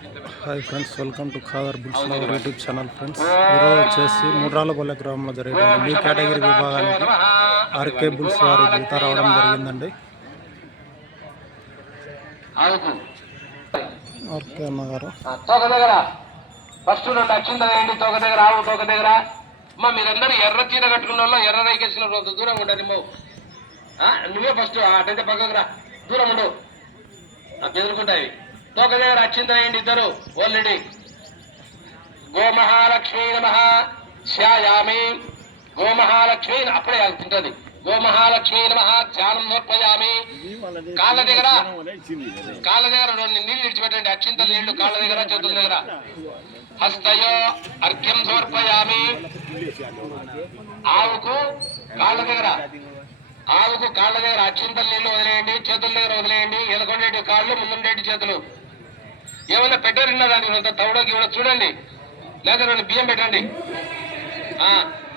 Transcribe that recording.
Hi friends, welcome to Khadar bulls lover YouTube channel. Friends, ఈరోజు వచ్చేసి మూడ్రాళ్ళపల్లె గ్రామంలో జరిగిన బి కేటగిరీ విభాగానికి ఆర్కే బుల్స్ వారి గీత రావడం జరిగిందండి. ఆర్కే అన్నగారు ఫస్ట్ రెండు అచ్చింది వేయండి. తోక దగ్గర ఆవు తోక దగ్గర అమ్మ మీరందరూ ఎర్ర చీర కట్టుకున్న వాళ్ళు ఎర్ర రైకేసిన రోజు దూరం ఉండండి. నువ్వే ఫస్ట్ అటైతే పక్కకు రా, దూరం ఉండు, బెదురుకుంటాయి. తోక దగ్గర అచ్చింత వేయండి ఇద్దరు. ఓల్రెడీ గోమహాలక్ష్మీ నమ శ్యాయామి. గోమహాలక్ష్మీ అప్పుడే తింటది. గోమహాలక్ష్మీ నమ ధ్యానం నోర్పయామి. కాళ్ళ దగ్గర రెండు నీళ్లు ఇడిచిపెట్టండి. అచ్చింతల నీళ్లు కాళ్ళ దగ్గర చేతుల దగ్గర. హస్తయో అర్ఘ్యం సమర్పయామి. ఆవుకు కాళ్ళ దగ్గర అచ్చింతల నీళ్లు వదిలేయండి, చేతుల దగ్గర వదిలేయండి. ఎలకొండేటి కాళ్ళు, ముందుండేటి చేతులు. ఏమన్నా పెట్టారన్నా దానికి తౌడకి ఇవ్వడం చూడండి, లేదా రెండు బియ్యం పెట్టండి.